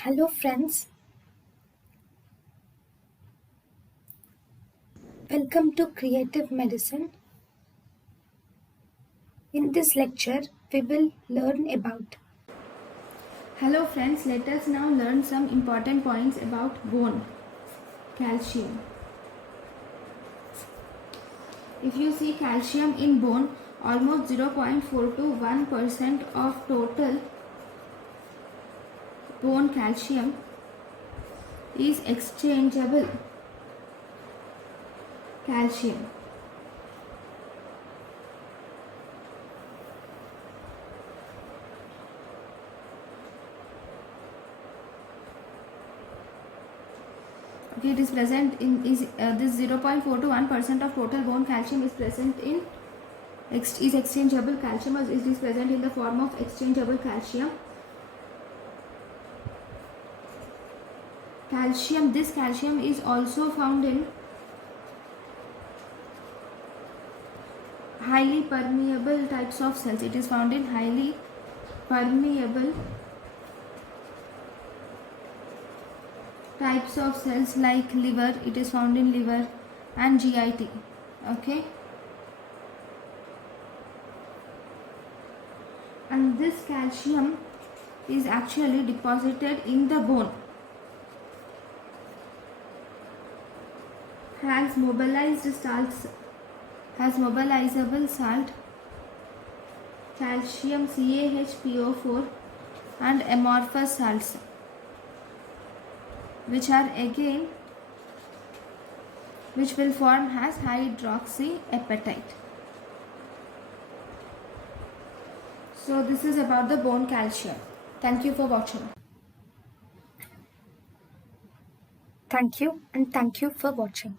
Hello friends, welcome to Creative Medicine. In this lecture, we will learn about. Hello friends, let us now learn some important points about bone, calcium. If you see calcium in bone, almost 0.4 to 1% of total bone calcium is exchangeable calcium. Okay, it is present in this 0.4 to 1% of total bone calcium is present in is exchangeable calcium, or it is present in the form of exchangeable calcium. This calcium is also found in highly permeable types of cells. It is found in highly permeable types of cells like liver. It is found in liver and GIT. Okay, and this calcium is actually deposited in the bone, has mobilizable salt, calcium CaHPO4 and amorphous salts, which will form as hydroxyapatite. So this is about the bone calcium. Thank you for watching. Thank you and thank you for watching.